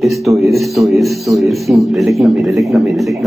Esto es intelectamente.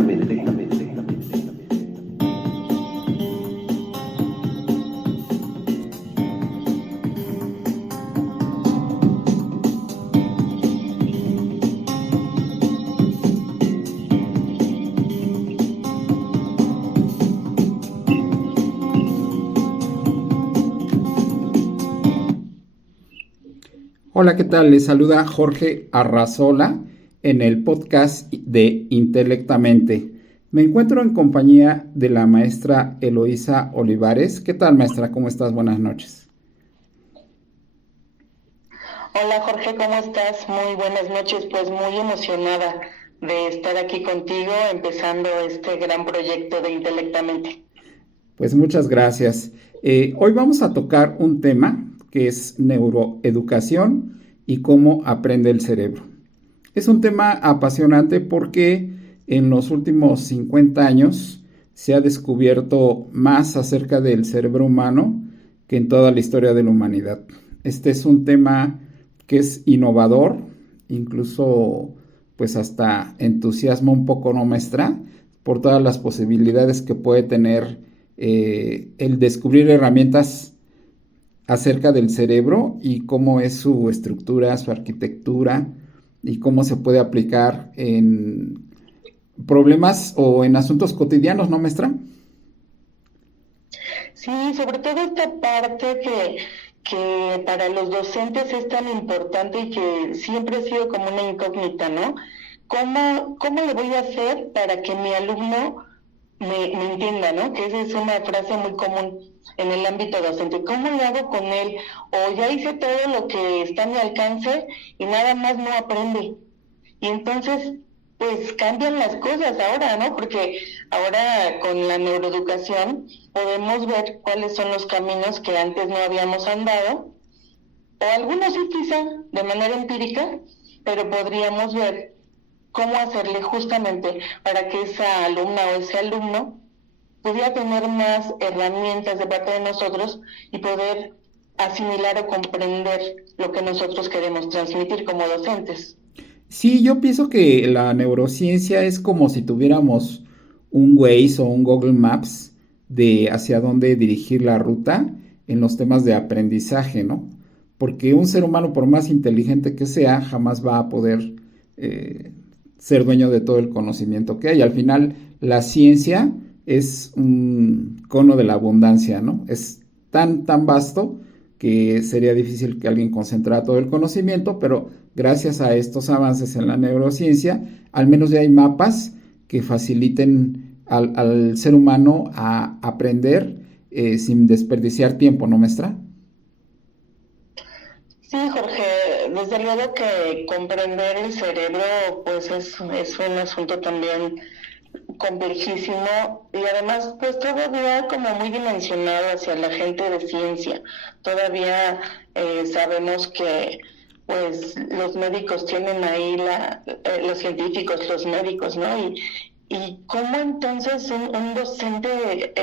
Hola, ¿qué tal? Les saluda Jorge Arrazola en el podcast de Intelectamente. Me encuentro en compañía de la maestra Eloísa Olivares. ¿Qué tal, maestra? ¿Cómo estás? Buenas noches. Hola Jorge, ¿cómo estás? Muy buenas noches, pues muy emocionada de estar aquí contigo empezando este gran proyecto de Intelectamente. Pues muchas gracias. Hoy vamos a tocar un tema que es neuroeducación y cómo aprende el cerebro. Es un tema apasionante porque en los últimos 50 años se ha descubierto más acerca del cerebro humano que en toda la historia de la humanidad. Este es un tema que es innovador, incluso pues hasta entusiasma un poco, ¿no, maestra? Por todas las posibilidades que puede tener el descubrir herramientas acerca del cerebro y cómo es su estructura, su arquitectura y cómo se puede aplicar en problemas o en asuntos cotidianos, ¿no, maestra? Sí, sobre todo esta parte que para los docentes es tan importante y que siempre ha sido como una incógnita, ¿no? ¿Cómo le voy a hacer para que mi alumno me entienda, ¿no? Que esa es una frase muy común en el ámbito docente. ¿Cómo lo hago con él? O ya hice todo lo que está a mi alcance y nada más no aprende. Y entonces, pues cambian las cosas ahora, ¿no? Porque ahora con la neuroeducación podemos ver cuáles son los caminos que antes no habíamos andado, o algunos sí quizá de manera empírica, pero podríamos ver cómo hacerle justamente para que esa alumna o ese alumno pudiera tener más herramientas de parte de nosotros y poder asimilar o comprender lo que nosotros queremos transmitir como docentes. Sí, yo pienso que la neurociencia es como si tuviéramos un Waze o un Google Maps de hacia dónde dirigir la ruta en los temas de aprendizaje, ¿no? Porque un ser humano, por más inteligente que sea, jamás va a poder eh, ser dueño de todo el conocimiento que hay. Al final, la ciencia es un cono de la abundancia, ¿no? Es tan vasto que sería difícil que alguien concentrara todo el conocimiento, pero gracias a estos avances en la neurociencia, al menos ya hay mapas que faciliten al ser humano a aprender sin desperdiciar tiempo, ¿no, maestra? Sí, Jorge, desde luego que comprender el cerebro pues es un asunto también complejísimo y además pues todavía como muy dimensionado hacia la gente de ciencia. Todavía sabemos que pues los médicos tienen ahí los científicos, los médicos, ¿no? Y cómo entonces un docente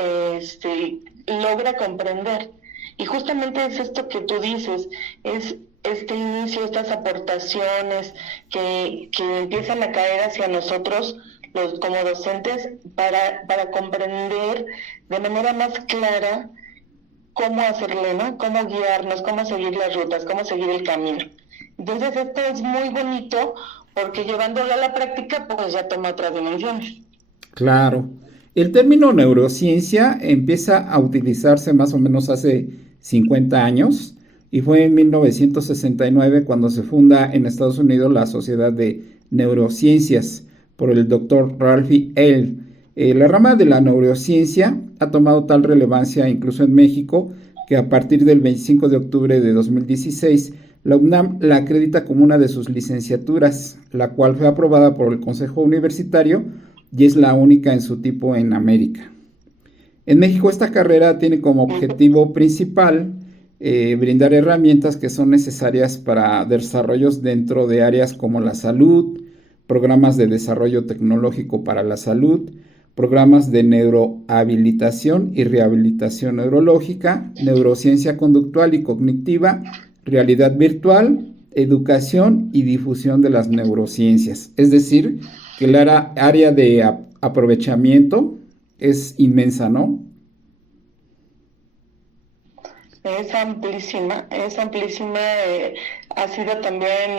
logra comprender. Y justamente es esto que tú dices, es este inicio, estas aportaciones que empiezan a caer hacia nosotros como docentes para comprender de manera más clara cómo hacerle, ¿no? Cómo guiarnos, cómo seguir las rutas, cómo seguir el camino. Entonces esto es muy bonito porque llevándolo a la práctica pues ya toma otras dimensiones. Claro. El término neurociencia empieza a utilizarse más o menos hace 50 años y fue en 1969 cuando se funda en Estados Unidos la Sociedad de Neurociencias por el doctor Ralph L. La rama de la neurociencia ha tomado tal relevancia incluso en México que a partir del 25 de octubre de 2016 la UNAM la acredita como una de sus licenciaturas, la cual fue aprobada por el Consejo Universitario y es la única en su tipo en América. En México esta carrera tiene como objetivo principal brindar herramientas que son necesarias para desarrollos dentro de áreas como la salud, programas de desarrollo tecnológico para la salud, programas de neurohabilitación y rehabilitación neurológica, neurociencia conductual y cognitiva, realidad virtual, educación y difusión de las neurociencias. Es decir, que el área de aprovechamiento es inmensa, ¿no? Es amplísima, es amplísima. Ha sido también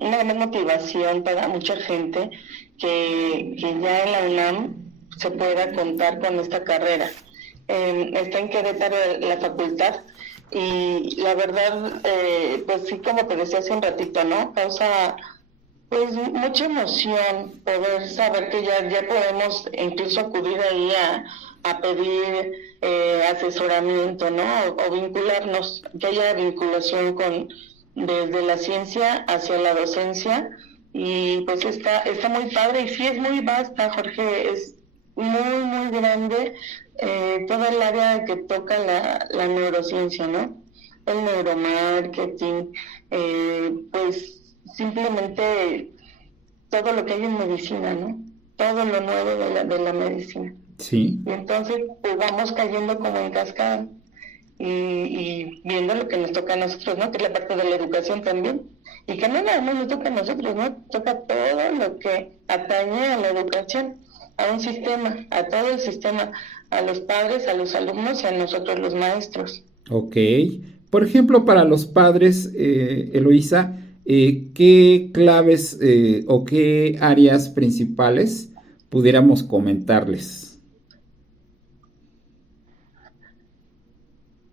una gran motivación para mucha gente que ya en la UNAM se pueda contar con esta carrera. Está en Querétaro la facultad y la verdad, pues sí, como te decía hace un ratito, ¿no? Causa pues mucha emoción poder saber que ya podemos incluso acudir ahí a pedir asesoramiento, ¿no? O vincularnos, que haya vinculación desde la ciencia hacia la docencia, y pues está muy padre, y sí es muy vasta, Jorge, es muy, muy grande toda el área que toca la neurociencia, ¿no? El neuromarketing, pues simplemente todo lo que hay en medicina, ¿no? Todo lo nuevo de la medicina. Sí. Y entonces pues vamos cayendo como en cascada y viendo lo que nos toca a nosotros, ¿no? Que es la parte de la educación también. Y que no nada más nos toca a nosotros, ¿no? Toca todo lo que atañe a la educación, a un sistema, a todo el sistema, a los padres, a los alumnos y a nosotros los maestros. Ok. Por ejemplo, para los padres, Eloísa, ¿qué claves o qué áreas principales pudiéramos comentarles?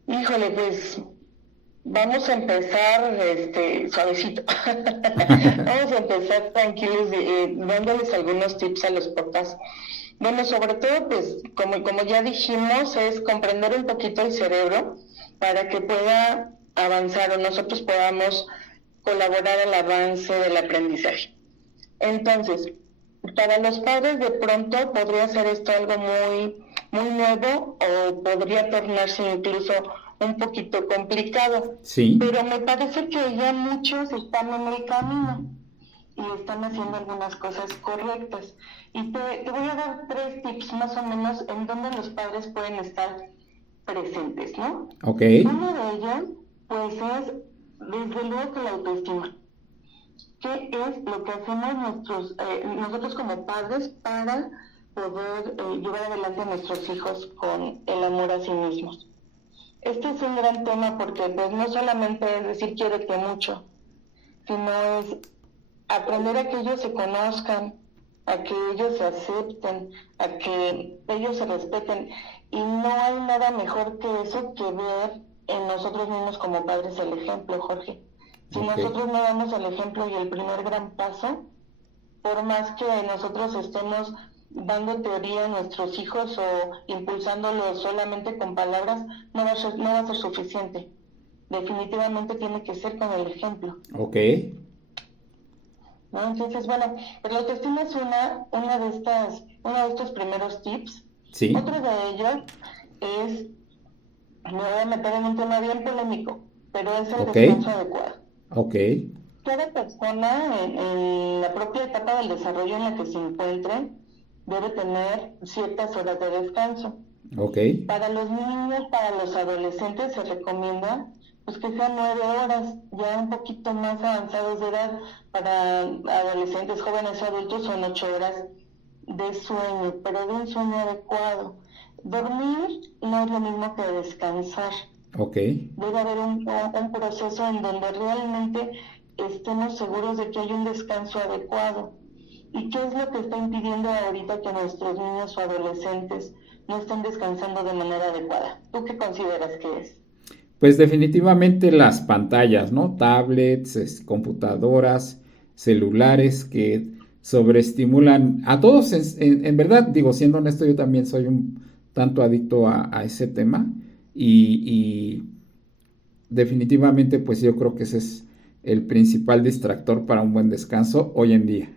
Híjole, pues vamos a empezar suavecito. Vamos a empezar tranquilos, dándoles algunos tips a los papás. Bueno, sobre todo, pues, como ya dijimos, es comprender un poquito el cerebro para que pueda avanzar o nosotros podamos colaborar al avance del aprendizaje. Entonces, para los padres de pronto podría ser esto algo muy, muy nuevo o podría tornarse incluso un poquito complicado. Sí. Pero me parece que ya muchos están en el camino y están haciendo algunas cosas correctas. Y te voy a dar 3 tips más o menos en donde los padres pueden estar presentes, ¿no? Ok. Uno de ellos, pues, es desde luego que la autoestima. ¿Qué es lo que hacemos nosotros como padres para poder llevar adelante a nuestros hijos con el amor a sí mismos? Este es un gran tema porque pues no solamente es decir quiérete mucho, sino es aprender a que ellos se conozcan, a que ellos se acepten, a que ellos se respeten. Y no hay nada mejor que eso que ver en nosotros mismos como padres el ejemplo, Jorge. Si nosotros no damos el ejemplo y el primer gran paso, por más que nosotros estemos dando teoría a nuestros hijos o impulsándolos solamente con palabras, no va a ser suficiente. Definitivamente tiene que ser con el ejemplo. Ok. ¿No? Entonces, bueno, pero la autoestima es uno de estos primeros tips. Sí. Otro de ellos es, me voy a meter en un tema bien polémico, pero es el descanso adecuado. Ok. Cada persona en la propia etapa del desarrollo en la que se encuentre debe tener ciertas horas de descanso. Ok. Para los niños, para los adolescentes se recomienda pues que sean 9 horas, ya un poquito más avanzados de edad. Para adolescentes, jóvenes o adultos son 8 horas de sueño, pero de un sueño adecuado. Dormir no es lo mismo que descansar. Ok. Debe haber un proceso en donde realmente estemos seguros de que hay un descanso adecuado. ¿Y qué es lo que está impidiendo ahorita que nuestros niños o adolescentes no estén descansando de manera adecuada? ¿Tú qué consideras que es? Pues definitivamente las pantallas, ¿no? Tablets, computadoras, celulares que sobreestimulan a todos. En verdad, digo, siendo honesto, yo también soy un tanto adicto a ese tema y definitivamente pues yo creo que ese es el principal distractor para un buen descanso hoy en día.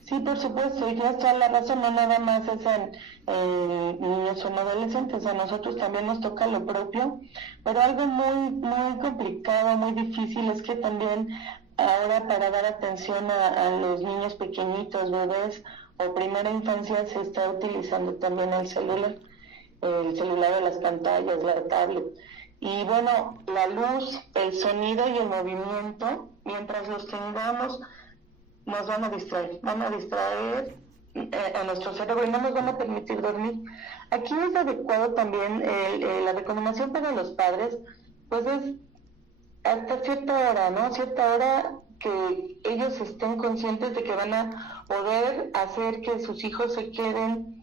Sí, por supuesto, y ya está la razón, no nada más es en niños o adolescentes, a nosotros también nos toca lo propio, pero algo muy, muy complicado, muy difícil es que también ahora para dar atención a los niños pequeñitos, bebés o primera infancia se está utilizando también el celular o las pantallas, la tablet. Y bueno, la luz, el sonido y el movimiento, mientras los tengamos, nos van a distraer a nuestro cerebro y no nos van a permitir dormir. Aquí es adecuado también la recomendación para los padres, pues es hasta cierta hora, ¿no? Cierta hora que ellos estén conscientes de que van a poder hacer que sus hijos se queden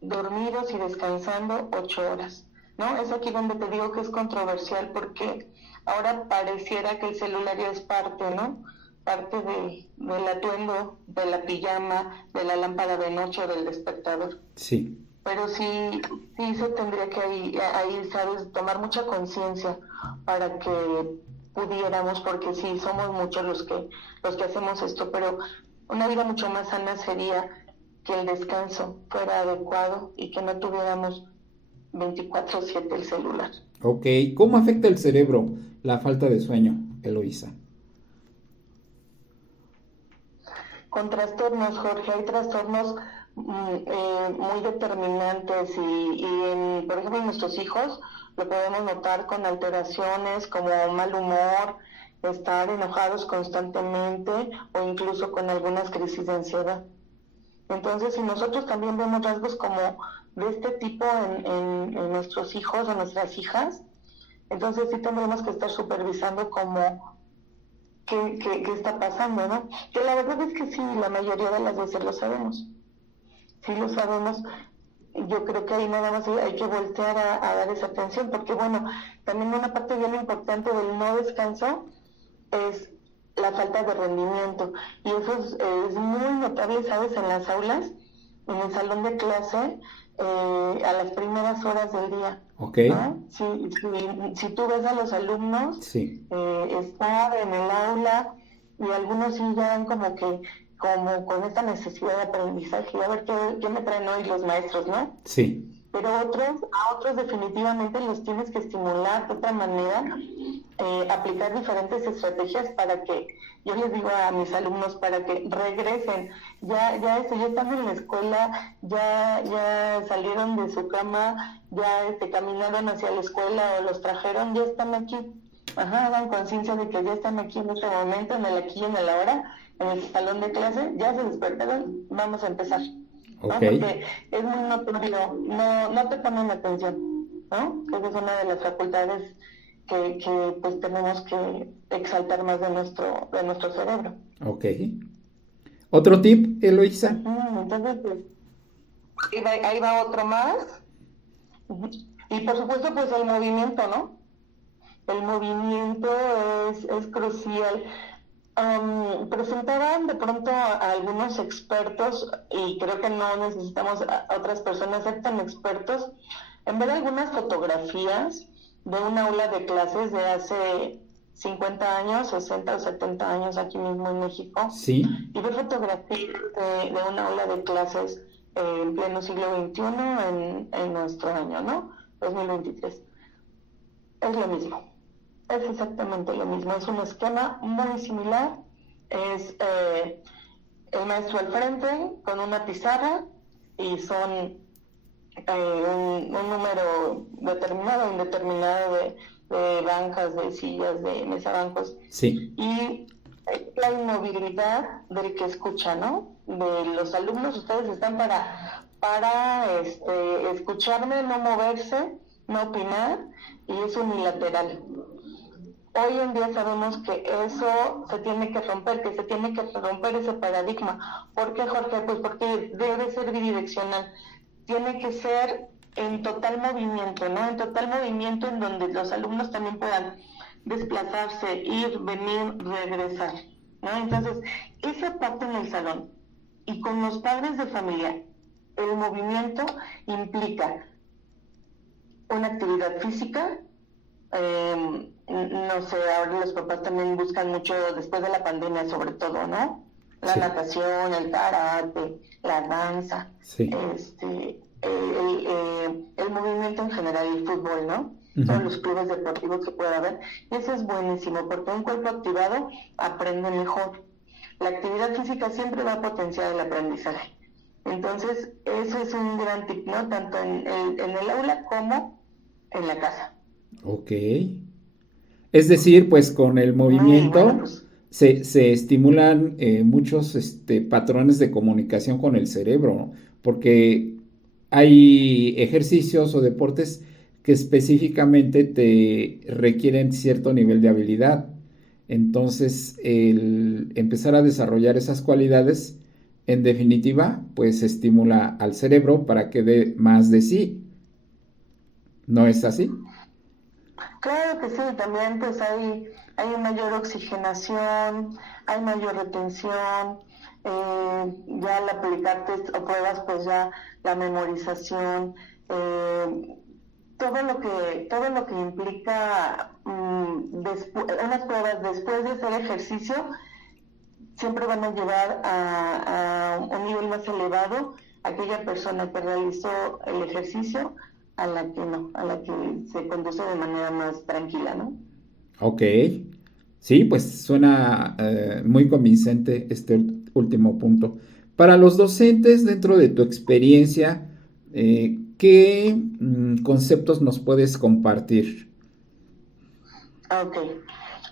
dormidos y descansando 8 horas, ¿no? Es aquí donde te digo que es controversial porque ahora pareciera que el celular ya es parte, ¿no? Parte del atuendo, de la pijama, de la lámpara de noche o del despertador. Sí. Pero sí se tendría que ahí, ¿sabes? Tomar mucha conciencia para que pudiéramos, porque sí, somos muchos los que hacemos esto, pero una vida mucho más sana sería que el descanso fuera adecuado y que no tuviéramos 24/7 el celular. Ok, ¿cómo afecta el cerebro la falta de sueño, Eloísa? Con trastornos, Jorge, hay trastornos muy determinantes y por ejemplo, en nuestros hijos lo podemos notar con alteraciones como mal humor, estar enojados constantemente o incluso con algunas crisis de ansiedad. Entonces, si nosotros también vemos rasgos como de este tipo en nuestros hijos o nuestras hijas, entonces sí tendremos que estar supervisando como qué está pasando, ¿no? Que la verdad es que sí, la mayoría de las veces lo sabemos. Sí lo sabemos. Yo creo que ahí nada más hay que voltear a dar esa atención, porque bueno, también una parte bien importante del no descanso es la falta de rendimiento. Y eso es muy notable, ¿sabes? En las aulas, en el salón de clase, a las primeras horas del día. Ok. ¿No? Si tú ves a los alumnos Sí. estar en el aula y algunos sí ya dan como con esta necesidad de aprendizaje, a ver qué me traen hoy los maestros, ¿no? Sí. Pero a otros definitivamente los tienes que estimular de otra manera, aplicar diferentes estrategias para que, yo les digo a mis alumnos, para que regresen, ya están en la escuela, ya salieron de su cama, ya caminaron hacia la escuela o los trajeron, ya están aquí. Hagan conciencia de que ya están aquí en este momento, en el aquí y en el ahora, en el salón de clase, ya se despertaron, vamos a empezar. ¿No? Okay. Porque es muy notorio, no te ponen atención, ¿no? Que esa es una de las facultades que pues tenemos que exaltar más de nuestro cerebro. Ok. ¿Otro tip, Eloísa? Entonces, pues, ahí va otro más. Y por supuesto, pues el movimiento, ¿no? El movimiento es crucial. Presentaban de pronto a algunos expertos, y creo que no necesitamos a otras personas ser tan expertos, en ver algunas fotografías de un aula de clases de hace 50 años, 60 o 70 años aquí mismo en México. Sí. Y ver fotografías de un aula de clases en pleno siglo XXI en nuestro año, ¿no? 2023. Es lo mismo. Es exactamente lo mismo, es un esquema muy similar, es el maestro al frente con una pizarra y son un número determinado o indeterminado de bancas, de sillas, de mesabancos. Sí. Y la inmovilidad del que escucha, ¿no? De los alumnos, ustedes están para escucharme, no moverse, no opinar, y es unilateral. Hoy en día sabemos que eso se tiene que romper, ese paradigma. ¿Por qué, Jorge? Pues porque debe ser bidireccional. Tiene que ser en total movimiento, ¿no? En total movimiento en donde los alumnos también puedan desplazarse, ir, venir, regresar, ¿no? Entonces, esa parte en el salón y con los padres de familia, el movimiento implica una actividad física. No sé, ahora los papás también buscan mucho, después de la pandemia sobre todo, ¿no? La natación, el karate, la danza, sí. El movimiento en general, el fútbol, ¿no? Todos los clubes deportivos que pueda haber. Y eso es buenísimo, porque un cuerpo activado aprende mejor. la actividad física siempre va a potenciar el aprendizaje. Entonces, eso es un gran tip, ¿no? Tanto en el aula como en la casa. Ok. Es decir, pues con el movimiento Bueno, pues, se estimulan muchos patrones de comunicación con el cerebro, ¿no? Porque hay ejercicios o deportes que específicamente te requieren cierto nivel de habilidad. Entonces, el empezar a desarrollar esas cualidades, en definitiva, pues estimula al cerebro para que dé más de sí. ¿No es así? claro que sí, también pues hay mayor oxigenación, hay mayor retención, ya al aplicar test o pruebas, pues ya la memorización, todo lo que implica unas pruebas después de hacer ejercicio siempre van a llevar a un nivel más elevado a aquella persona que realizó el ejercicio a la que no, a la que se conduce de manera más tranquila, ¿no? Ok. Sí, pues suena muy convincente este último punto. Para los docentes, dentro de tu experiencia, ¿qué conceptos nos puedes compartir? Ok.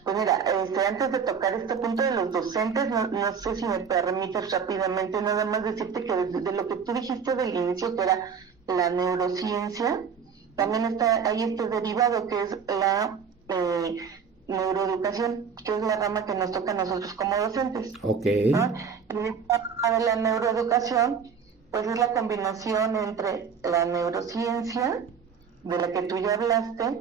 Pues mira, antes de tocar este punto de los docentes, no sé si me permites rápidamente nada más decirte que de lo que tú dijiste del inicio, que era la neurociencia, también hay este derivado que es la neuroeducación, que es la rama que nos toca a nosotros como docentes. Ok. ¿No? Y esta rama de la neuroeducación, pues es la combinación entre la neurociencia, de la que tú ya hablaste,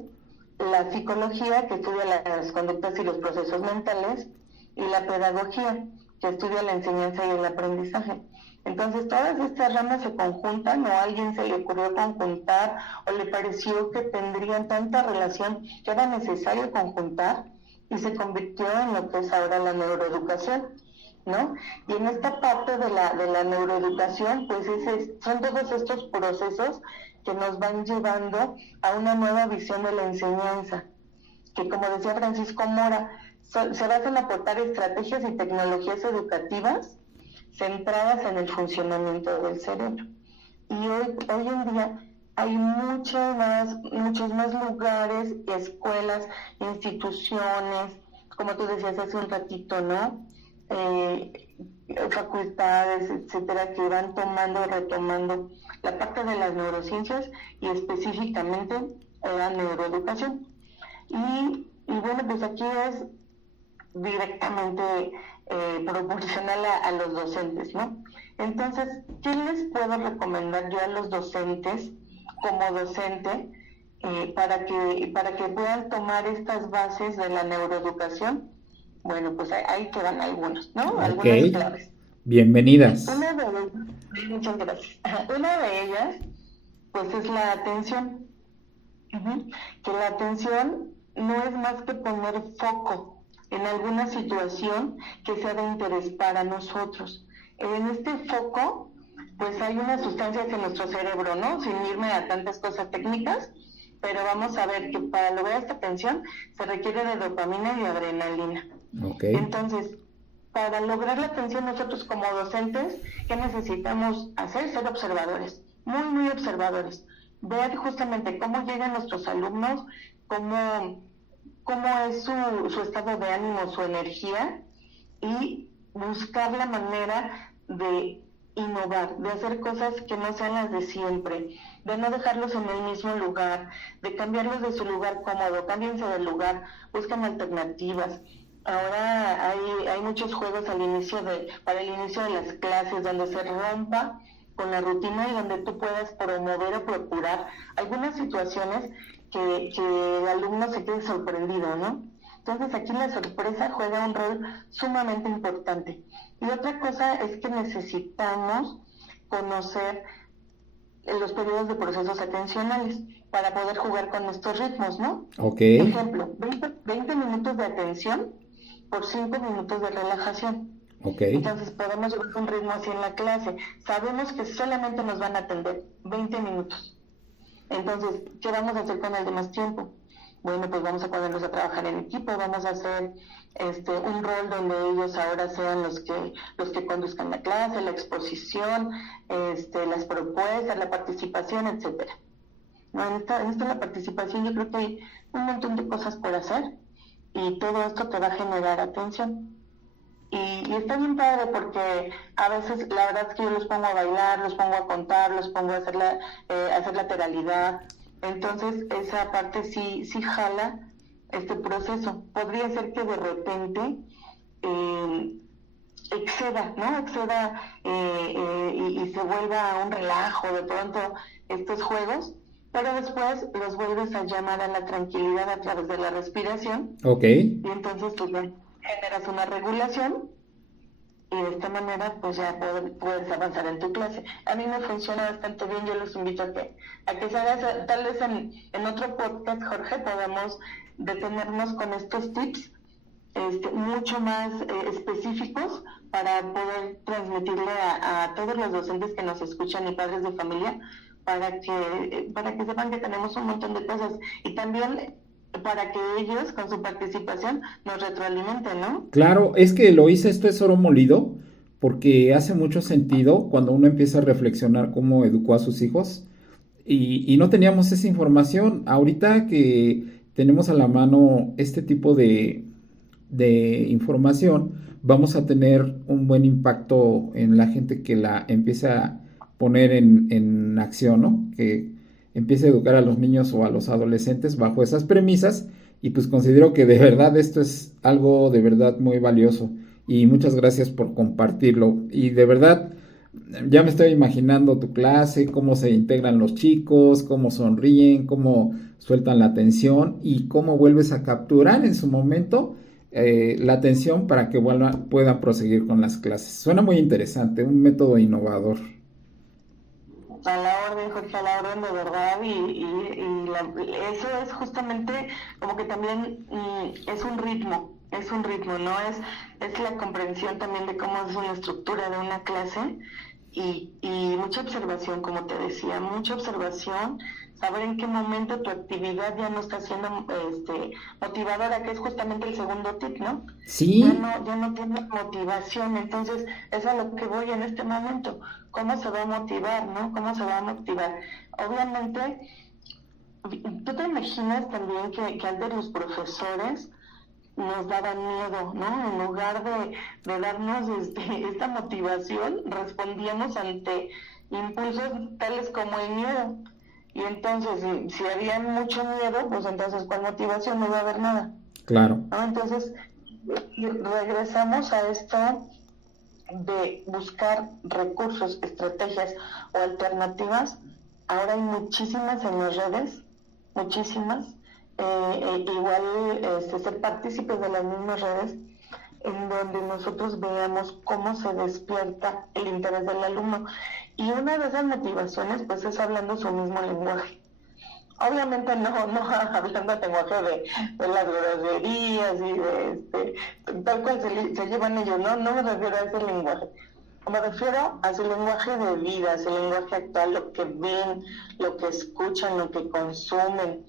la psicología, que estudia las conductas y los procesos mentales, y la pedagogía, que estudia la enseñanza y el aprendizaje. Entonces, todas estas ramas se conjuntan, o a alguien se le ocurrió conjuntar, o le pareció que tendrían tanta relación que era necesario conjuntar, y se convirtió en lo que es ahora la neuroeducación, ¿no? Y en esta parte de la neuroeducación, pues son todos estos procesos que nos van llevando a una nueva visión de la enseñanza, que como decía Francisco Mora, se basa en aportar estrategias y tecnologías educativas centradas en el funcionamiento del cerebro. Y hoy en día hay muchos más lugares, escuelas, instituciones, como tú decías hace un ratito, ¿no? Facultades, etcétera, que van retomando la parte de las neurociencias y específicamente la neuroeducación. Y bueno, pues aquí es directamente proporcional a los docentes, ¿no? Entonces, ¿qué les puedo recomendar yo a los docentes como docente para que puedan tomar estas bases de la neuroeducación? Bueno, pues ahí quedan algunos, ¿no? Ok. Algunas claves. Bienvenidas. Muchas gracias. Una de ellas, pues es la atención. Que la atención no es más que poner foco en alguna situación que sea de interés para nosotros. En este foco, pues hay unas sustancias en nuestro cerebro, ¿no? Sin irme a tantas cosas técnicas, pero vamos a ver que para lograr esta atención se requiere de dopamina y adrenalina. Okay. Entonces, para lograr la atención nosotros como docentes, ¿qué necesitamos hacer? Ser observadores, muy, muy observadores. Ver justamente cómo llegan nuestros alumnos, cómo es su estado de ánimo, su energía, y buscar la manera de innovar, de hacer cosas que no sean las de siempre, de no dejarlos en el mismo lugar, de cambiarlos de su lugar cómodo, cámbiense del lugar, busquen alternativas. Ahora hay muchos juegos para el inicio de las clases donde se rompa con la rutina y donde tú puedas promover o procurar algunas situaciones que el alumno se quede sorprendido, ¿no? Entonces aquí la sorpresa juega un rol sumamente importante. Y otra cosa es que necesitamos conocer los periodos de procesos atencionales para poder jugar con estos ritmos, ¿no? Ok. Ejemplo, 20 minutos de atención por 5 minutos de relajación. Okay. Entonces podemos llevar un ritmo así en la clase. Sabemos que solamente nos van a atender 20 minutos. Entonces, ¿qué vamos a hacer con el demás tiempo? bueno, pues vamos a ponerlos a trabajar en equipo, vamos a hacer un rol donde ellos ahora sean los que conduzcan la clase, la exposición, las propuestas, la participación, etcétera. No, en esta la participación yo creo que hay un montón de cosas por hacer y todo esto te va a generar atención. Y está bien padre porque a veces la verdad es que yo los pongo a bailar, los pongo a contar, los pongo a hacer lateralidad. Entonces esa parte sí jala este proceso. Podría ser que de repente exceda, ¿no? Exceda y se vuelva un relajo de pronto estos juegos, pero después los vuelves a llamar a la tranquilidad a través de la respiración. Ok. Y entonces tú generas una regulación y de esta manera pues ya puedes avanzar en tu clase. A mí me funciona bastante bien, yo los invito a que se haga, tal vez en otro podcast, Jorge, podamos detenernos con estos tips mucho más específicos para poder transmitirle a todos los docentes que nos escuchan y padres de familia para que sepan que tenemos un montón de cosas y también para que ellos con su participación nos retroalimenten, ¿no? Claro, es que lo hice, esto es oro molido, porque hace mucho sentido cuando uno empieza a reflexionar cómo educó a sus hijos y no teníamos esa información. Ahorita que tenemos a la mano este tipo de información, vamos a tener un buen impacto en la gente que la empieza a poner en acción, ¿no? Que empiece a educar a los niños o a los adolescentes bajo esas premisas y pues considero que de verdad esto es algo de verdad muy valioso y muchas gracias por compartirlo y de verdad ya me estoy imaginando tu clase, cómo se integran los chicos, cómo sonríen, cómo sueltan la atención y cómo vuelves a capturar en su momento la atención para que puedan proseguir con las clases. Suena muy interesante, un método innovador. A la orden, Jorge, a la orden de verdad eso es justamente como que también es un ritmo, ¿no? Es la comprensión también de cómo es una estructura de una clase y mucha observación, como te decía, mucha observación, saber en qué momento tu actividad ya no está siendo motivadora, que es justamente el segundo tip, ¿no? Sí. Ya no tiene motivación, entonces es a lo que voy en este momento. ¿Cómo se va a motivar, no? ¿Cómo se va a motivar? Obviamente, tú te imaginas también que antes los profesores nos daban miedo, ¿no? En lugar de darnos esta motivación, respondíamos ante impulsos tales como el miedo. Y entonces, si había mucho miedo, pues entonces, ¿cuál motivación? No iba a haber nada. Claro. ¿No? Entonces, regresamos a esto de buscar recursos, estrategias o alternativas. Ahora hay muchísimas en las redes, muchísimas. Igual ser partícipes de las mismas redes en donde nosotros veamos cómo se despierta el interés del alumno. Y una de esas motivaciones pues es hablando su mismo lenguaje. Obviamente no hablando el lenguaje de las groserías y tal cual se llevan ellos, no me refiero a ese lenguaje. Me refiero a su lenguaje de vida, a su lenguaje actual, lo que ven, lo que escuchan, lo que consumen.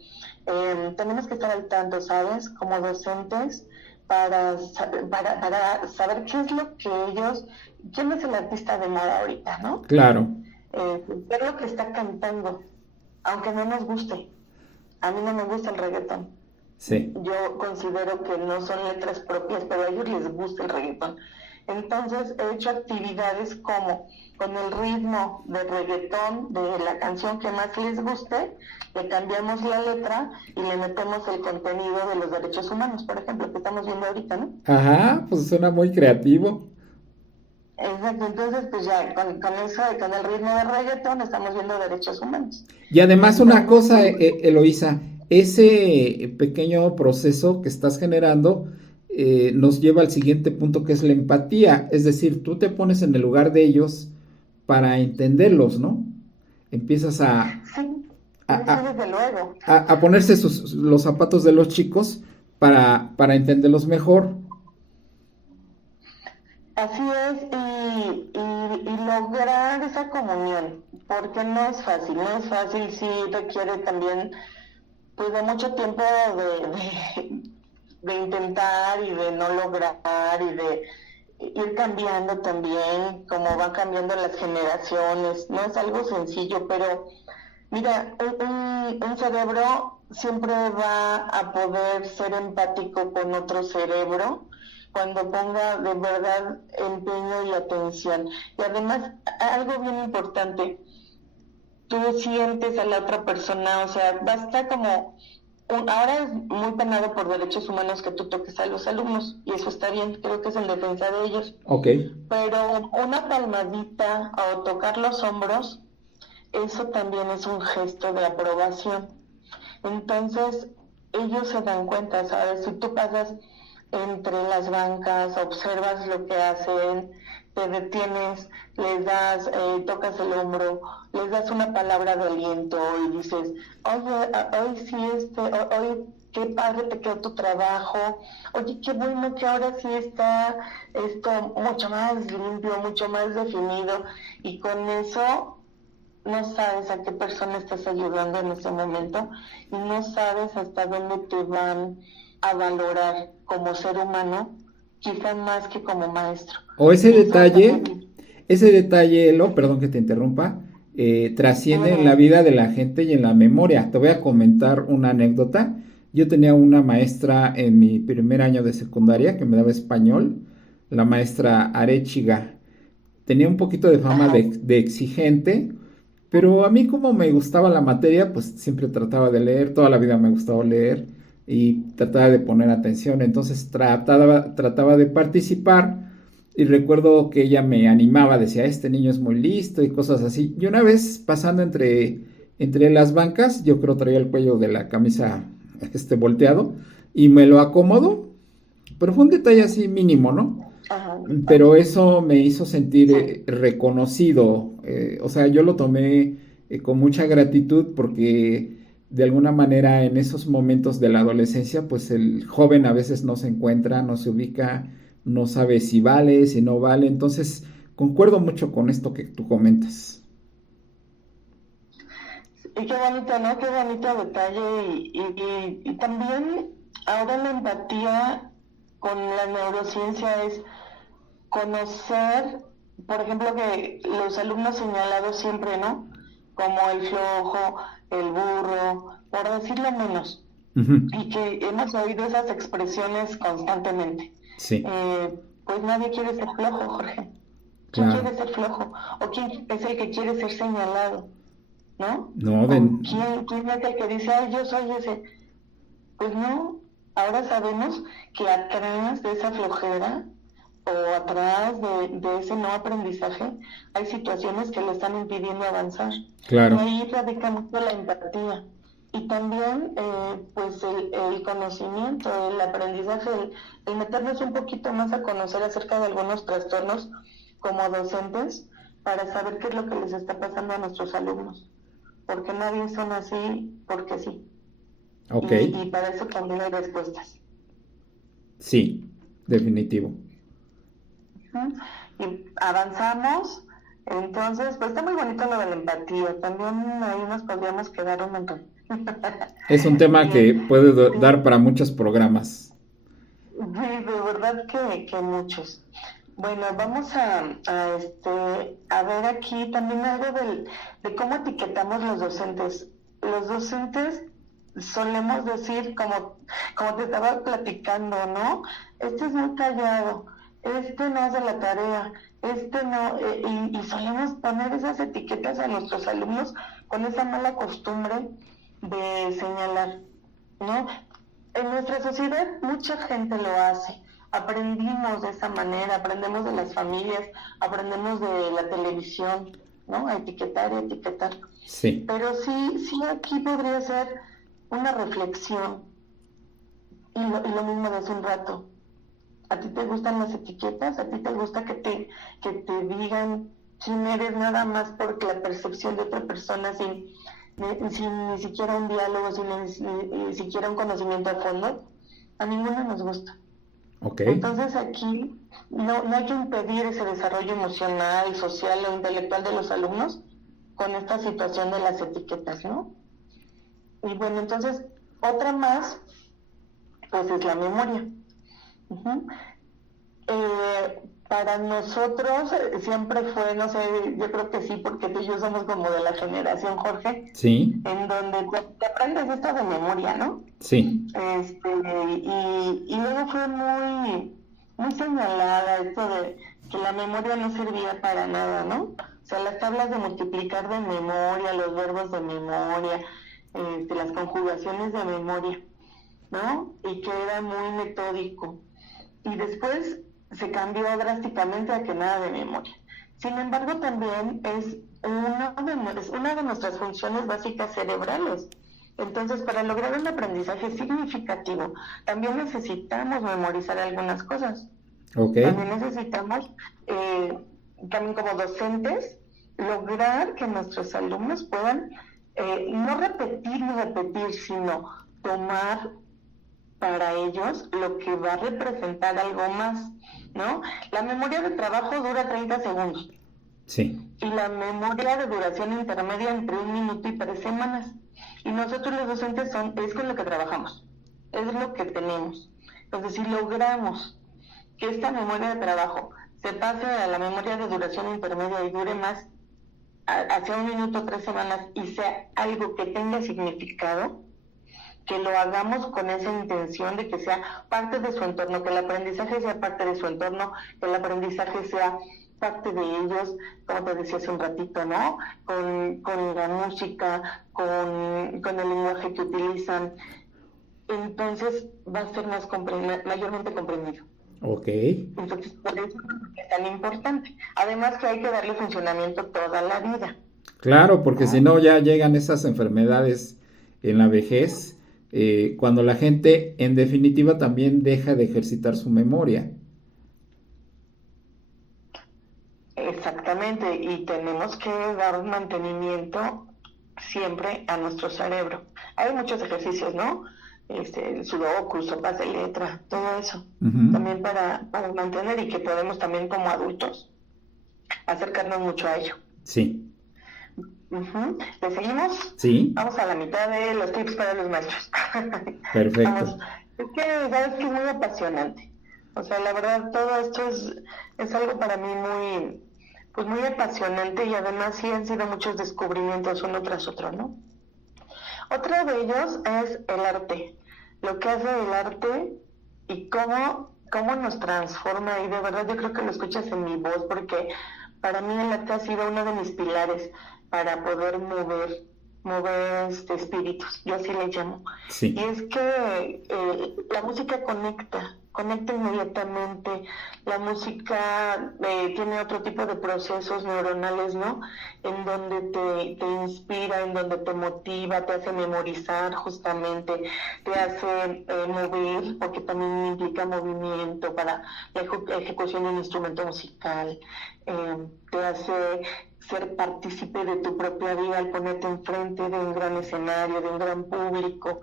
Tenemos que estar al tanto, ¿sabes? Como docentes, para saber qué es lo que quién es el artista de moda ahorita, ¿no? Claro. Ver lo que está cantando, aunque no nos guste. A mí no me gusta el reggaetón. Sí. Yo considero que no son letras propias, pero a ellos les gusta el reggaetón. Entonces he hecho actividades como con el ritmo de reggaetón de la canción que más les guste, le cambiamos la letra y le metemos el contenido de los derechos humanos, por ejemplo, que estamos viendo ahorita, ¿no? Ajá, pues suena muy creativo. Exacto, entonces pues ya con eso, con el ritmo de reggaetón estamos viendo derechos humanos. Y además una cosa, Eloísa, ese pequeño proceso que estás generando nos lleva al siguiente punto, que es la empatía, es decir, tú te pones en el lugar de ellos para entenderlos, ¿no? Empiezas desde luego. a ponerse los zapatos de los chicos para entenderlos mejor. Así es, y lograr esa comunión, porque no es fácil, sí requiere también pues de mucho tiempo de intentar y de no lograr y de ir cambiando también, como van cambiando las generaciones. No es algo sencillo, pero mira, un cerebro siempre va a poder ser empático con otro cerebro cuando ponga de verdad empeño y atención. Y además, algo bien importante, tú sientes a la otra persona, o sea, basta como... ahora es muy penado por derechos humanos que tú toques a los alumnos, y eso está bien, creo que es en defensa de ellos. Ok. Pero una palmadita o tocar los hombros, eso también es un gesto de aprobación. Entonces, ellos se dan cuenta, ¿sabes? Si tú pasas entre las bancas, observas lo que hacen, te detienes, les das, tocas el hombro, les das una palabra de aliento y dices, oye, hoy sí, hoy qué padre te quedó tu trabajo, oye, qué bueno que ahora sí está esto mucho más limpio, mucho más definido, y con eso no sabes a qué persona estás ayudando en ese momento y no sabes hasta dónde te van a valorar como ser humano, quizás más que como maestro. O ese Eso detalle, también. Elo, perdón que te interrumpa, trasciende en la vida de la gente y en la memoria. Te voy a comentar una anécdota. Yo tenía una maestra en mi primer año de secundaria que me daba español, la maestra Arechiga. Tenía un poquito de fama Ajá. de exigente, pero a mí como me gustaba la materia, pues siempre trataba de leer, toda la vida me gustaba leer y trataba de poner atención, entonces trataba de participar y recuerdo que ella me animaba, decía, este niño es muy listo y cosas así. Y una vez pasando entre las bancas, yo creo traía el cuello de la camisa volteado y me lo acomodó, pero fue un detalle así mínimo, ¿no? Ajá. Pero eso me hizo sentir Sí. reconocido, o sea, yo lo tomé con mucha gratitud porque de alguna manera en esos momentos de la adolescencia, pues el joven a veces no se encuentra, no se ubica, no sabe si vale, si no vale, entonces concuerdo mucho con esto que tú comentas. Y qué bonito, ¿no? Qué bonito detalle. Y también ahora la empatía con la neurociencia es conocer, por ejemplo, que los alumnos señalados siempre, ¿no? Como el flojo, el burro, por decirlo menos, Ujú. y que hemos oído esas expresiones constantemente. Sí, Pues nadie quiere ser flojo, Jorge. ¿Quién claro. quiere ser flojo? ¿O quién es el que quiere ser señalado? ¿No? No, ¿O quién es el que dice, ay, yo soy ese? Pues no, ahora sabemos que atrás de esa flojera o atrás de ese no aprendizaje hay situaciones que le están impidiendo avanzar. Y claro, ahí radica mucho la empatía. Y también, pues, el conocimiento, el aprendizaje, el meternos un poquito más a conocer acerca de algunos trastornos como docentes para saber qué es lo que les está pasando a nuestros alumnos. Porque nadie son así porque sí. ok, Y para eso también hay respuestas. sí, definitivo. ¿Mm? Y avanzamos, entonces, pues está muy bonito lo de la empatía. También ahí nos podríamos quedar un montón. Es un tema que Y puede sí, dar para muchos programas. sí, de verdad que muchos. Bueno, vamos a ver aquí también algo de cómo etiquetamos los docentes. Los docentes solemos decir, como te estaba platicando, ¿no? Este es muy callado, este no hace la tarea, este no, y solemos poner esas etiquetas a nuestros alumnos con esa mala costumbre de señalar, ¿no? En nuestra sociedad mucha gente lo hace. Aprendimos de esa manera, aprendemos de las familias, aprendemos de la televisión, ¿no? A etiquetar y etiquetar. Sí, Pero sí aquí podría ser una reflexión y lo mismo de hace un rato. ¿A ti te gustan las etiquetas? ¿A ti te gusta que te digan quién eres nada más por la percepción de otra persona sin ni siquiera un diálogo, ni siquiera un conocimiento a fondo? A ninguno nos gusta. ok, Entonces aquí no hay que impedir ese desarrollo emocional, social o intelectual de los alumnos con esta situación de las etiquetas, ¿no? Y bueno, entonces Otra más, pues es la memoria. Uh-huh. Para nosotros siempre fue, no sé, yo creo que sí, porque tú y yo somos como de la generación, Jorge, Sí, en donde te aprendes esto de memoria, ¿no? sí, Y luego fue muy señalada esto de que la memoria no servía para nada, ¿no? O sea, las tablas de multiplicar de memoria, los verbos de memoria, las conjugaciones de memoria, ¿no? Y que era muy metódico. Y después se cambió drásticamente a que nada de memoria. Sin embargo, también es una de nuestras funciones básicas cerebrales. Entonces, para lograr un aprendizaje significativo, también necesitamos memorizar algunas cosas. ok, También necesitamos, también como docentes, lograr que nuestros alumnos puedan no repetir, sino tomar para ellos lo que va a representar algo más, ¿no? La memoria de trabajo dura 30 segundos sí, y la memoria de duración intermedia entre 1 minuto y 3 semanas. Y nosotros los docentes es con lo que trabajamos, es lo que tenemos. Entonces, si logramos que esta memoria de trabajo se pase a la memoria de duración intermedia y dure más, hacia 1 minuto, 3 semanas, y sea algo que tenga significado, que lo hagamos con esa intención de que sea parte de su entorno, que el aprendizaje sea parte de su entorno, que el aprendizaje sea parte de ellos, como te decía hace un ratito, ¿no? Con la música, con el lenguaje que utilizan. Entonces va a ser mayormente comprendido. ok. Entonces, por eso es tan importante. Además que hay que darle funcionamiento toda la vida. Claro, porque si no ya llegan esas enfermedades en la vejez, cuando la gente en definitiva también deja de ejercitar su memoria. Exactamente, y tenemos que dar un mantenimiento siempre a nuestro cerebro. Hay muchos ejercicios, ¿no? El sudoku, sopas de letra, todo eso. Uh-huh. También para mantener, y que podemos también como adultos acercarnos mucho a ello. Sí. Uh-huh. ¿Le seguimos? Sí. Vamos a la mitad de los tips para los maestros. Perfecto. Es que sabes que es muy apasionante. O sea, la verdad, todo esto es algo para mí muy apasionante, y además sí han sido muchos descubrimientos uno tras otro, ¿no? Otro de ellos es el arte, lo que hace el arte y cómo nos transforma, y de verdad yo creo que lo escuchas en mi voz, porque para mí el arte ha sido uno de mis pilares para poder mover espíritus, yo así le llamo. Sí. Y es que la música conecta inmediatamente. La música tiene otro tipo de procesos neuronales, ¿no? En donde te inspira, en donde te motiva, te hace memorizar justamente, te hace mover, porque también implica movimiento para la ejecución de un instrumento musical, te hace ser partícipe de tu propia vida al ponerte enfrente de un gran escenario, de un gran público.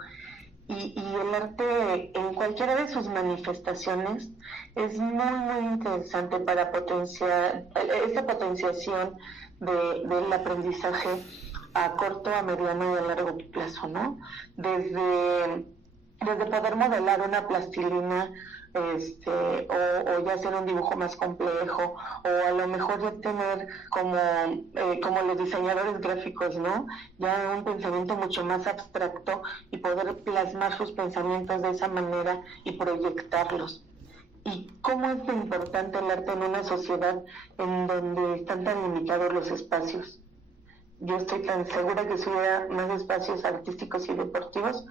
Y el arte en cualquiera de sus manifestaciones es muy interesante para potenciar esta potenciación del aprendizaje a corto, a mediano y a largo plazo, ¿no? Desde poder modelar una plastilina, o ya hacer un dibujo más complejo, o a lo mejor ya tener como los diseñadores gráficos, ¿no? Ya un pensamiento mucho más abstracto, y poder plasmar sus pensamientos de esa manera y proyectarlos. Y cómo es de importante el arte en una sociedad en donde están tan limitados los espacios. Yo estoy tan segura que si hubiera más espacios artísticos y deportivos,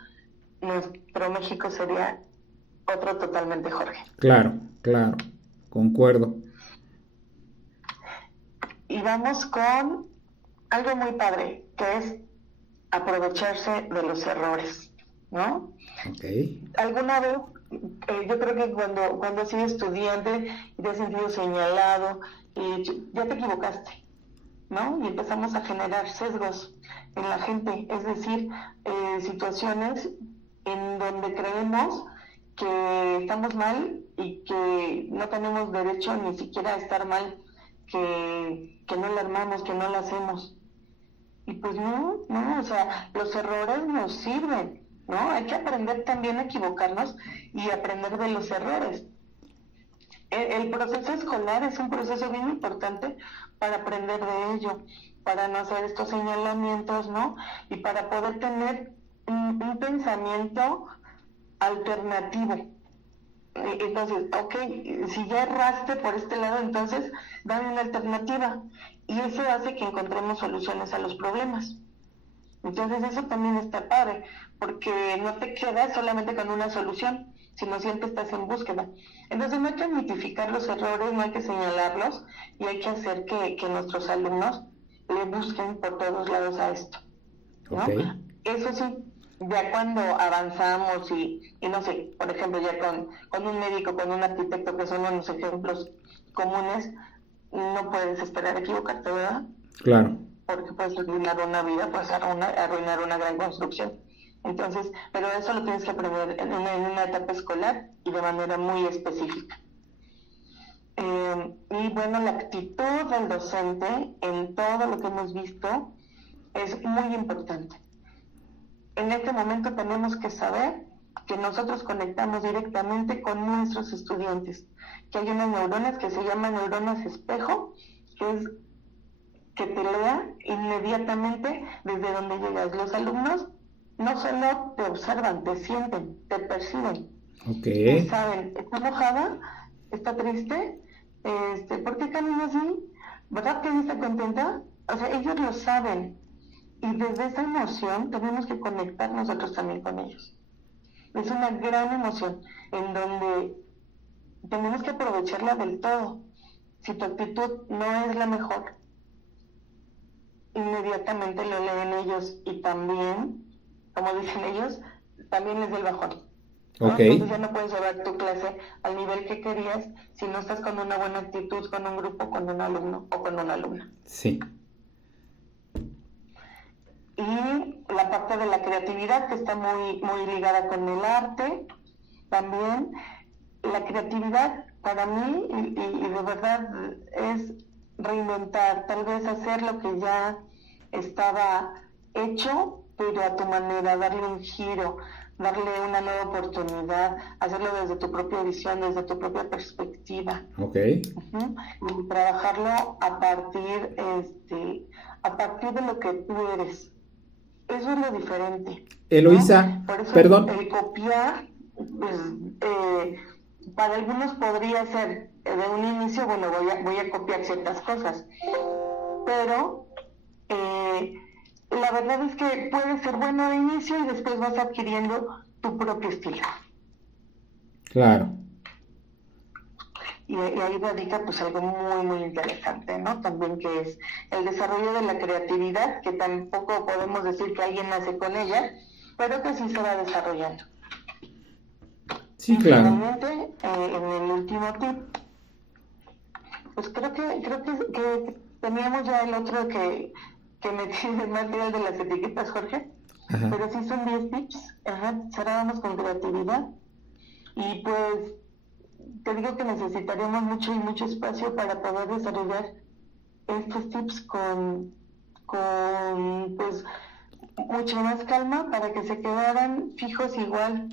nuestro México sería otro totalmente, Jorge. Claro, concuerdo. Y vamos con algo muy padre, que es aprovecharse de los errores, ¿no? Okay. Alguna vez, yo creo que cuando has sido estudiante y te has sentido señalado, y ya te equivocaste, ¿no? Y empezamos a generar sesgos en la gente, es decir, situaciones en donde creemos que estamos mal y que no tenemos derecho ni siquiera a estar mal, que no la armamos, que no la hacemos. Y pues no, o sea, los errores nos sirven ¿no? Hay que aprender también a equivocarnos y aprender de los errores. El proceso escolar es un proceso bien importante para aprender de ello, para no hacer estos señalamientos, ¿no? Y para poder tener un pensamiento alternativo. Entonces, ok, si ya erraste por este lado, entonces dame una alternativa. Y eso hace que encontremos soluciones a los problemas. Entonces eso también está padre, porque no te quedas solamente con una solución, sino siempre estás en búsqueda. Entonces no hay que mitificar los errores, no hay que señalarlos, y hay que hacer que nuestros alumnos le busquen por todos lados a esto, ¿no? Ok. Eso sí, ya cuando avanzamos y no sé, por ejemplo, ya con un médico, con un arquitecto, que son unos ejemplos comunes, no puedes esperar a equivocarte, ¿verdad? Claro. Porque puedes arruinar una vida, puedes arruinar una gran construcción. Entonces, pero eso lo tienes que aprender en una etapa escolar y de manera muy específica. Y bueno, la actitud del docente en todo lo que hemos visto es muy importante. En este momento tenemos que saber que nosotros conectamos directamente con nuestros estudiantes, que hay unas neuronas que se llaman neuronas espejo, que es que te lean inmediatamente desde donde llegas. Los alumnos no solo te observan, te sienten, te perciben. Ok. Y saben, ¿está enojada? ¿Está triste? ¿Por qué camina así? ¿Verdad que está contenta? O sea, ellos lo saben. Y desde esa emoción tenemos que conectar nosotros también con ellos. Es una gran emoción en donde tenemos que aprovecharla del todo. Si tu actitud no es la mejor, inmediatamente lo leen ellos y también, como dicen ellos, también les da el bajón, ¿no? Ok. Entonces ya no puedes llevar tu clase al nivel que querías si no estás con una buena actitud, con un grupo, con un alumno o con una alumna. Sí. Y la parte de la creatividad, que está muy, muy ligada con el arte, también. La creatividad para mí, y de verdad, es reinventar, tal vez hacer lo que ya estaba hecho, pero a tu manera, darle un giro, darle una nueva oportunidad, hacerlo desde tu propia visión, desde tu propia perspectiva. Ok. Y trabajarlo a partir de lo que tú eres. Eso es lo diferente, Eloísa, ¿no? Por eso perdón. el copiar, pues, para algunos podría ser de un inicio, bueno, voy a copiar ciertas cosas, pero la verdad es que puede ser bueno de inicio y después vas adquiriendo tu propio estilo. Claro. Y ahí radica pues algo muy, muy interesante, ¿no? También, que es el desarrollo de la creatividad, que tampoco podemos decir que alguien nace con ella, pero que sí se va desarrollando. Sí, claro. Finalmente, en el último tip, pues creo que teníamos ya el otro que metí en el material de las etiquetas, Jorge. Ajá. Pero sí son 10 tips. Cerrábamos con creatividad. Y pues te digo que necesitaríamos mucho y mucho espacio para poder desarrollar estos tips con pues mucha más calma, para que se quedaran fijos igual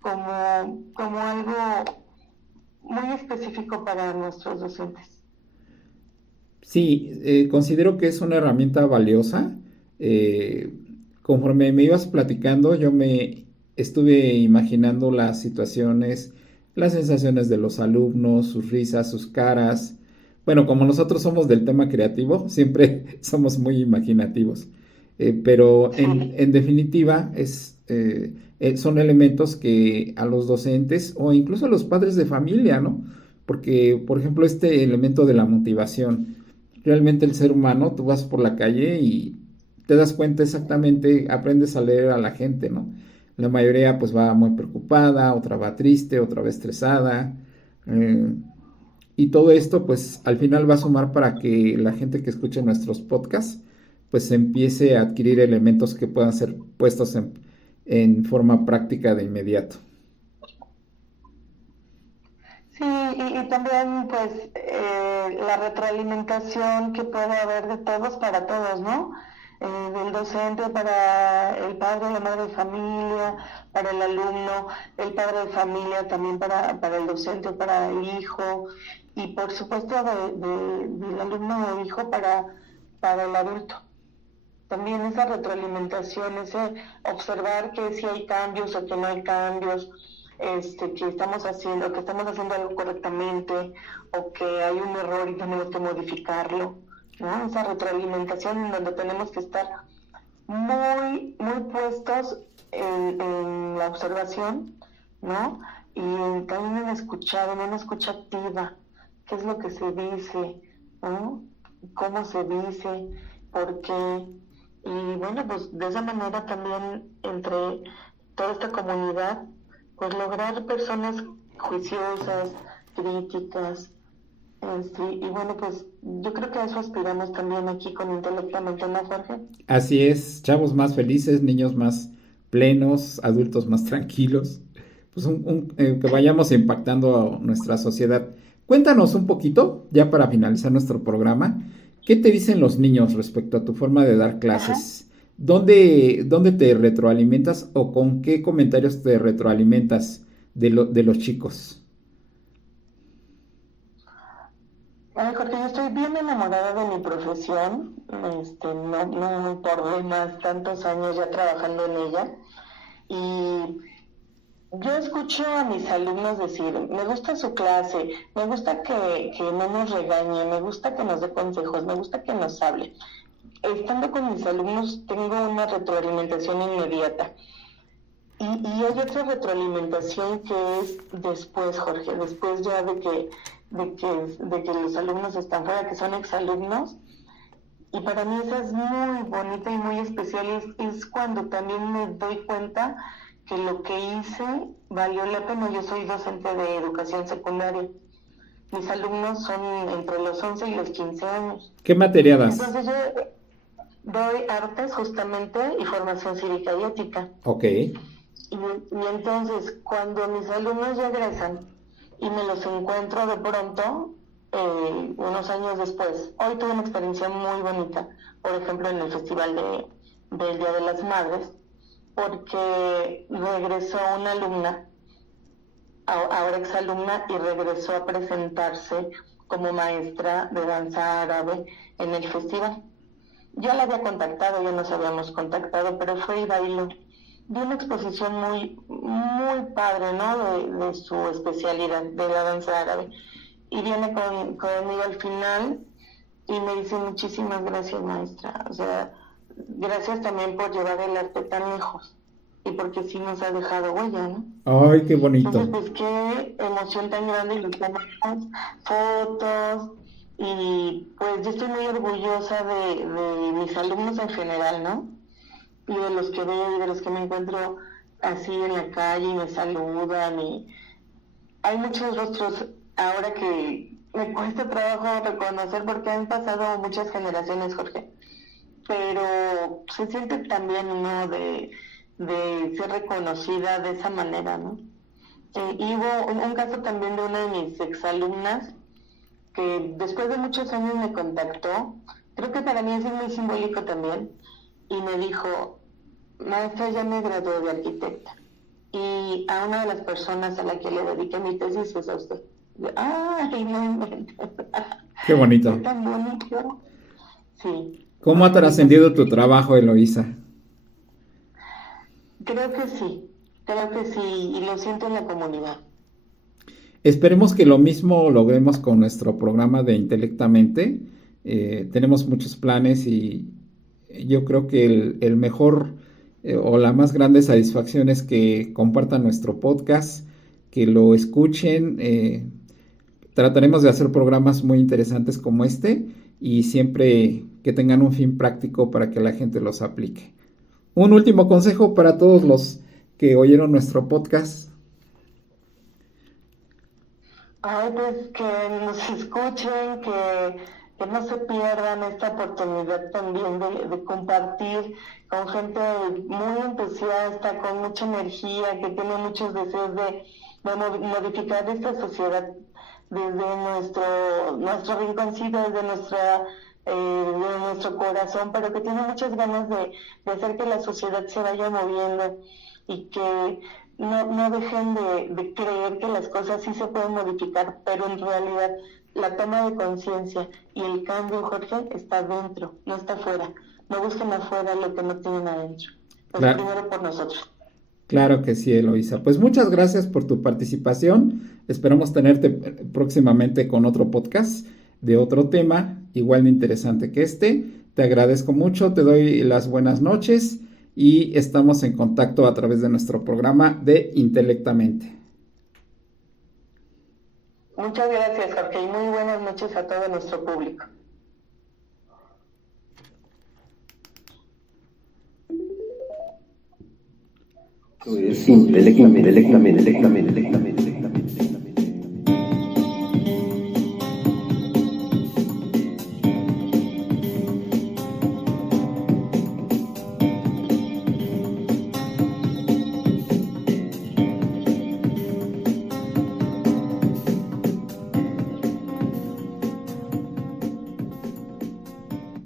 como algo muy específico para nuestros docentes. Sí, considero que es una herramienta valiosa. Conforme me ibas platicando, yo me estuve imaginando las situaciones, las sensaciones de los alumnos, sus risas, sus caras. Bueno, como nosotros somos del tema creativo, siempre somos muy imaginativos. Pero en definitiva son elementos que a los docentes o incluso a los padres de familia, ¿no? Porque, por ejemplo, este elemento de la motivación, realmente el ser humano, tú vas por la calle y te das cuenta exactamente, aprendes a leer a la gente, ¿no? La mayoría pues va muy preocupada, otra va triste, otra va estresada. Y todo esto pues al final va a sumar para que la gente que escuche nuestros podcasts pues empiece a adquirir elementos que puedan ser puestos en forma práctica de inmediato. Sí, y también pues la retroalimentación que puede haber de todos para todos, ¿no? del docente para el padre o la madre de familia, para el alumno, el padre de familia también para el docente o para el hijo, y por supuesto del alumno o hijo para el adulto. También esa retroalimentación, ese observar que si hay cambios o que no hay cambios, que estamos haciendo algo correctamente, o que hay un error y tenemos que modificarlo, ¿no? Esa retroalimentación en donde tenemos que estar muy, muy puestos en la observación, ¿no? Y también en escuchar, en una escucha activa, qué es lo que se dice, ¿no? Cómo se dice, por qué. Y bueno, pues de esa manera también entre toda esta comunidad, pues lograr personas juiciosas, críticas, y bueno, pues yo creo que a eso aspiramos también aquí con Intelectualmente, ¿no, Jorge? Así es, chavos más felices, niños más plenos, adultos más tranquilos, pues que vayamos impactando a nuestra sociedad. Cuéntanos un poquito, ya para finalizar nuestro programa, ¿qué te dicen los niños respecto a tu forma de dar clases? ¿Dónde te retroalimentas o con qué comentarios te retroalimentas de los chicos? Ay, Jorge, yo estoy bien enamorada de mi profesión, no por demás tantos años ya trabajando en ella, y yo escucho a mis alumnos decir, me gusta su clase, me gusta que no nos regañe, me gusta que nos dé consejos, me gusta que nos hable. Estando con mis alumnos tengo una retroalimentación inmediata. Y hay otra retroalimentación que es después, Jorge, después ya de que los alumnos están fuera, que son exalumnos. Y para mí esa es muy bonita y muy especial. Es cuando también me doy cuenta que lo que hice valió la pena. Yo soy docente de educación secundaria. Mis alumnos son entre los 11 y los 15 años. ¿Qué materia das? Entonces yo doy artes justamente y formación cívica y ética. Ok. Y entonces cuando mis alumnos ya egresan y me los encuentro de pronto, unos años después, hoy tuve una experiencia muy bonita, por ejemplo en el festival del Día de las Madres, porque regresó una alumna, ahora exalumna, y regresó a presentarse como maestra de danza árabe en el festival. Yo la había contactado, ya nos habíamos contactado, pero fue y bailó. De una exposición muy, muy padre, ¿no? De su especialidad, de la danza árabe. Y viene conmigo al final y me dice, muchísimas gracias, maestra. O sea, gracias también por llevar el arte tan lejos. Y porque sí nos ha dejado huella, ¿no? Ay, qué bonito. Entonces, pues qué emoción tan grande, y le tomamos fotos. Y pues yo estoy muy orgullosa de mis alumnos en general, ¿no? Y de los que veo y de los que me encuentro así en la calle y me saludan. Y hay muchos rostros ahora que me cuesta trabajo reconocer porque han pasado muchas generaciones, Jorge. Pero se siente también uno de ser reconocida de esa manera, ¿no? Y hubo un caso también de una de mis exalumnas que después de muchos años me contactó. Creo que para mí es muy simbólico también. Y me dijo, maestra, ya me gradué de arquitecta. Y a una de las personas a la que le dediqué mi tesis es a usted. Yo, ¡ay, no inventes! Qué bonito. Es tan bonito. Sí. ¿Cómo ha trascendido tu trabajo, Eloísa? Creo que sí, y lo siento en la comunidad. Esperemos que lo mismo logremos con nuestro programa de Intelectamente. Tenemos muchos planes y yo creo que el mejor o la más grande satisfacción es que compartan nuestro podcast, que lo escuchen. Trataremos de hacer programas muy interesantes como este y siempre que tengan un fin práctico para que la gente los aplique. Un último consejo para todos los que oyeron nuestro podcast. Ay, pues que nos escuchen, que no se pierdan esta oportunidad también de compartir con gente muy entusiasta, con mucha energía, que tiene muchos deseos de modificar esta sociedad desde nuestro rinconcito, desde nuestra de nuestro corazón, pero que tiene muchas ganas de hacer que la sociedad se vaya moviendo y que no dejen de creer que las cosas sí se pueden modificar, pero en realidad la toma de conciencia y el cambio, Jorge, está dentro, no está afuera. No busquen afuera lo que no tienen adentro. Pues Claro, primero por nosotros. claro que sí, Eloisa. Pues muchas gracias por tu participación. Esperamos tenerte próximamente con otro podcast de otro tema igual de interesante que este. Te agradezco mucho, te doy las buenas noches y estamos en contacto a través de nuestro programa de Intelectamente. Muchas gracias, Jorge, y muy buenas noches a todo nuestro público. Esto es intelectamente.